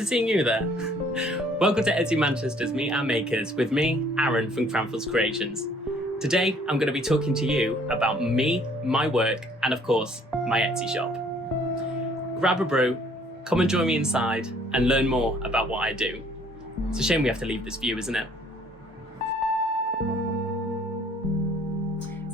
to seeing you there. Welcome to Etsy Manchester's Meet Our Makers with me, Aaron from Cranfields Creations. Today, I'm going to be talking to you about me, my work, and of course, my Etsy shop. Grab a brew, come and join me inside, and learn more about what I do. It's a shame we have to leave this view, isn't it?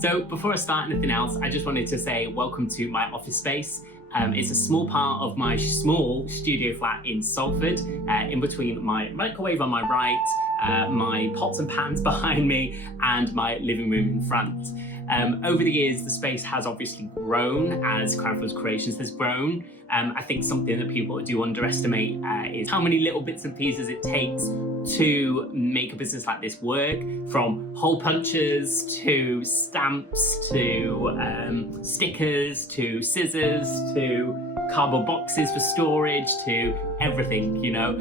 So before I start anything else, I just wanted to say welcome to my office space. It's a small part of my small studio flat in Salford, in between my microwave on my right, my pots and pans behind me, and my living room in front. Over the years, the space has obviously grown as Cranfields Creations has grown. I think something that people do underestimate is how many little bits and pieces it takes to make a business like this work, from hole punches to stamps to stickers to scissors to cardboard boxes for storage to everything, you know.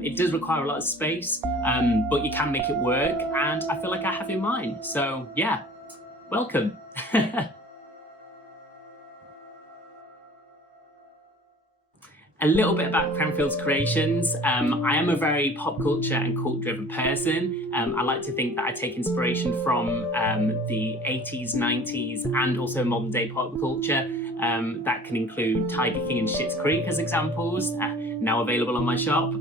It does require a lot of space, but you can make it work, and I feel like I have in mind. So yeah, welcome. A little bit about Cranfields Creations. I am a very pop culture and cult driven person. I like to think that I take inspiration from the 80s, 90s, and also modern day pop culture. That can include Tiger King and Schitt's Creek as examples, now available on my shop.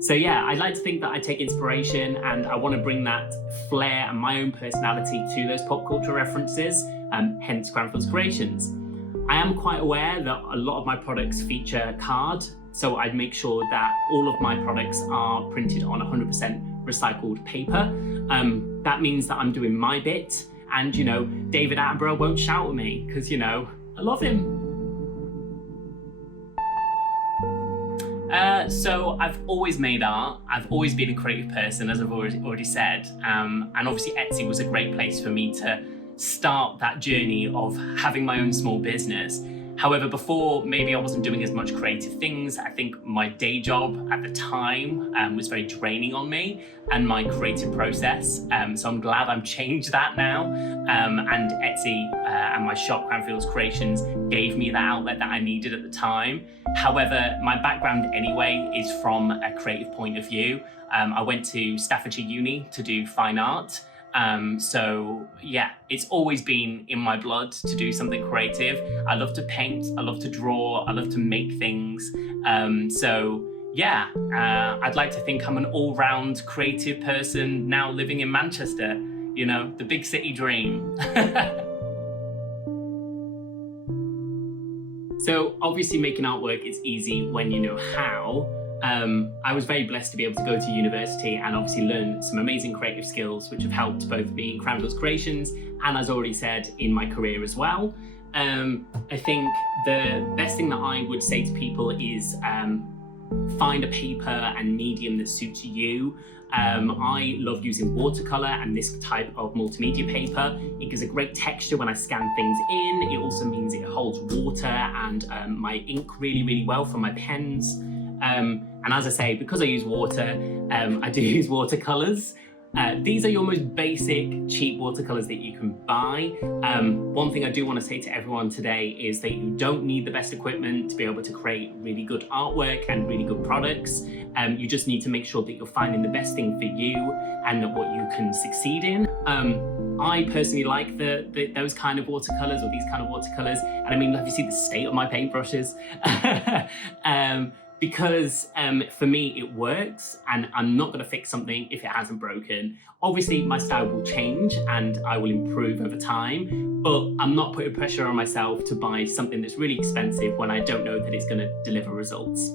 So yeah, I like to think that I take inspiration and I want to bring that flair and my own personality to those pop culture references, hence Cranfields Creations. I am quite aware that a lot of my products feature card, so I'd make sure that all of my products are printed on 100% recycled paper. That means that I'm doing my bit, and you know, David Attenborough won't shout at me, because you know, I love him. So I've always made art, I've always been a creative person, as I've already said, and obviously Etsy was a great place for me to start that journey of having my own small business. However, before, maybe I wasn't doing as much creative things. I think my day job at the time was very draining on me and my creative process. So I'm glad I've changed that now. And Etsy and my shop, Cranfields Creations, gave me that outlet that I needed at the time. However, my background anyway is from a creative point of view. I went to Staffordshire Uni to do fine art. So yeah, it's always been in my blood to do something creative. I love to paint, I love to draw, I love to make things. So yeah, I'd like to think I'm an all-round creative person now living in Manchester, you know, the big city dream. So obviously making artwork is easy when you know how. I was very blessed to be able to go to university and obviously learn some amazing creative skills, which have helped both me in Cranfields Creations and, as already said, in my career as well. I think the best thing that I would say to people is find a paper and medium that suits you. I love using watercolor and this type of multimedia paper. It gives a great texture when I scan things in. It also means it holds water and my ink really well from my pens. And as I say, because I use water, I do use watercolors. These are your most basic, cheap watercolors that you can buy. One thing I do want to say to everyone today is that you don't need the best equipment to be able to create really good artwork and really good products. You just need to make sure that you're finding the best thing for you and what you can succeed in. I personally like those kind of watercolors, or these kind of watercolors. And I mean, have you seen the state of my paintbrushes? Because for me it works, and I'm not going to fix something if it hasn't broken. Obviously my style will change and I will improve over time, but I'm not putting pressure on myself to buy something that's really expensive when I don't know that it's going to deliver results.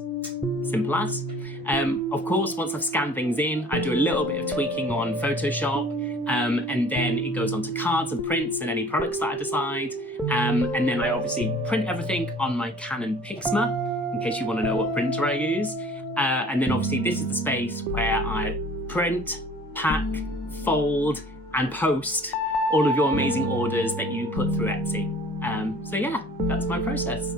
Simple as. Of course, once I've scanned things in, I do a little bit of tweaking on Photoshop, and then it goes onto cards and prints and any products that I decide, and then I obviously print everything on my Canon Pixma, in case you want to know what printer I use. And then obviously this is the space where I print, pack, fold, and post all of your amazing orders that you put through Etsy. So yeah, that's my process.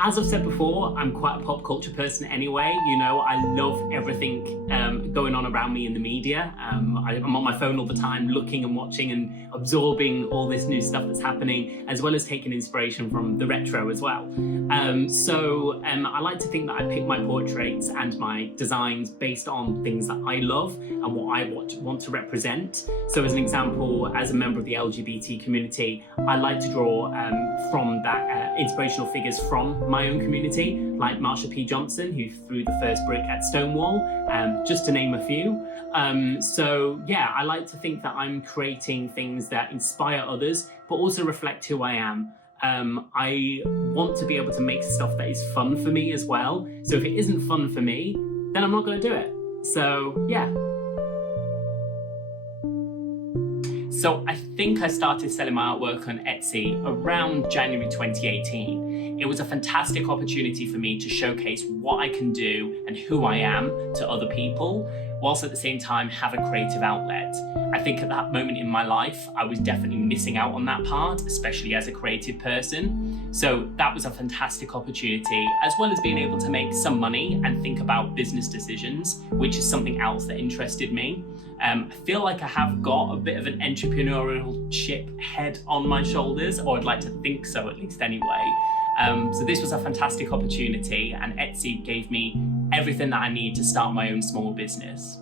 As I've said before, I'm quite a pop culture person anyway. You know, I love everything going on around me in the media. I'm on my phone all the time, looking and watching and absorbing all this new stuff that's happening, as well as taking inspiration from the retro as well. I like to think that I pick my portraits and my designs based on things that I love and what I want to represent. So as an example, as a member of the LGBT community, I like to draw from that inspirational figures from my own community, like Marsha P. Johnson, who threw the first brick at Stonewall, just to name a few. I like to think that I'm creating things that inspire others, but also reflect who I am. I want to be able to make stuff that is fun for me as well. So if it isn't fun for me, then I'm not going to do it. So yeah. So I think I started selling my artwork on Etsy around January 2018. It was a fantastic opportunity for me to showcase what I can do and who I am to other people, whilst at the same time have a creative outlet. I think at that moment in my life, I was definitely missing out on that part, especially as a creative person. So that was a fantastic opportunity, as well as being able to make some money and think about business decisions, which is something else that interested me. I feel like I have got a bit of an entrepreneurial chip head on my shoulders, or I'd like to think so at least anyway. So this was a fantastic opportunity, and Etsy gave me everything that I need to start my own small business.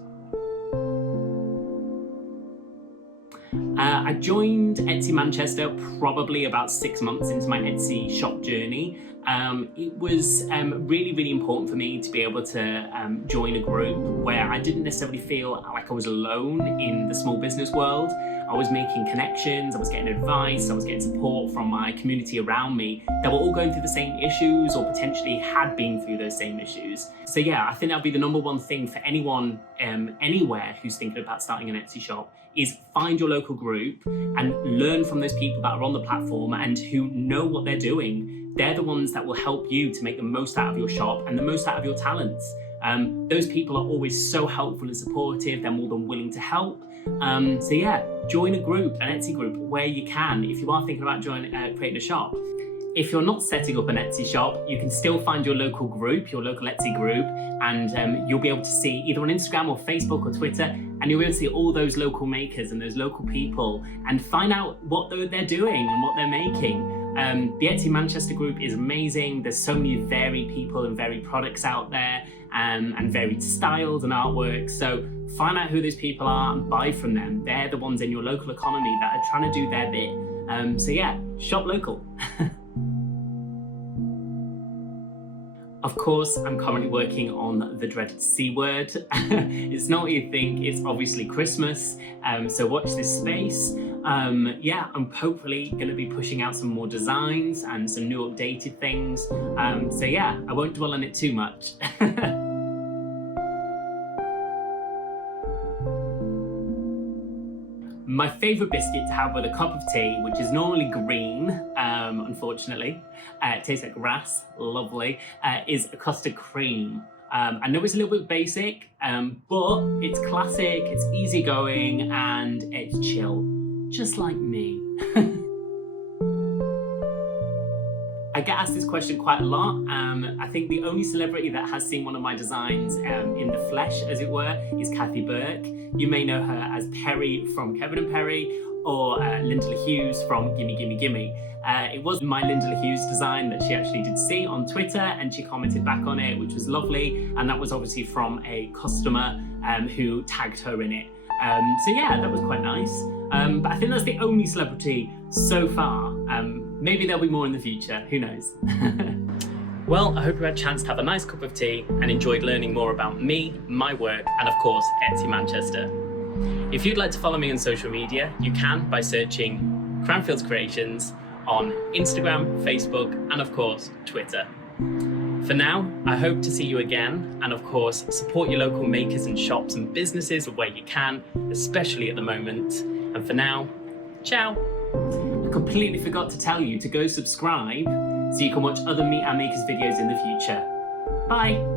I joined Etsy Manchester probably about 6 months into my Etsy shop journey. It was really, really important for me to be able to join a group where I didn't necessarily feel like I was alone in the small business world. I was making connections, I was getting advice, I was getting support from my community around me that were all going through the same issues or potentially had been through those same issues. So yeah, I think that'll be the number one thing for anyone anywhere who's thinking about starting an Etsy shop, is find your local group and learn from those people that are on the platform and who know what they're doing. They're the ones that will help you to make the most out of your shop and the most out of your talents. Those people are always so helpful and supportive. They're more than willing to help. So yeah, join a group, an Etsy group, where you can, if you are thinking about creating a shop. If you're not setting up an Etsy shop, you can still find your local group, your local Etsy group, and you'll be able to see either on Instagram or Facebook or Twitter, and you'll be able to see all those local makers and those local people and find out what they're doing and what they're making. The Etsy Manchester group is amazing. There's so many varied people and varied products out there, and varied styles and artwork. So find out who those people are and buy from them. They're the ones in your local economy that are trying to do their bit. So yeah, shop local. Of course, I'm currently working on the dreaded C word. It's not what you think, it's obviously Christmas, so watch this space. Yeah, I'm hopefully going to be pushing out some more designs and some new updated things. So yeah, I won't dwell on it too much. My favourite biscuit to have with a cup of tea, which is normally green, unfortunately, it tastes like grass, lovely, is a custard cream. I know it's a little bit basic, but it's classic, it's easygoing, and it's chill, just like me. I get asked this question quite a lot. I think the only celebrity that has seen one of my designs in the flesh, as it were, is Kathy Burke. You may know her as Perry from Kevin and Perry, or Linda Hughes from Gimme Gimme Gimme. It was my Linda Hughes design that she actually did see on Twitter, and she commented back on it, which was lovely, and that was obviously from a customer who tagged her in it. So yeah, that was quite nice. But I think that's the only celebrity so far. Maybe there'll be more in the future, who knows? Well, I hope you had a chance to have a nice cup of tea and enjoyed learning more about me, my work, and of course, Etsy Manchester. If you'd like to follow me on social media, you can by searching Cranfields Creations on Instagram, Facebook, and of course, Twitter. For now, I hope to see you again, and of course, support your local makers and shops and businesses where you can, especially at the moment. And for now, ciao. I completely forgot to tell you to go subscribe so you can watch other Meet Our Makers videos in the future. Bye.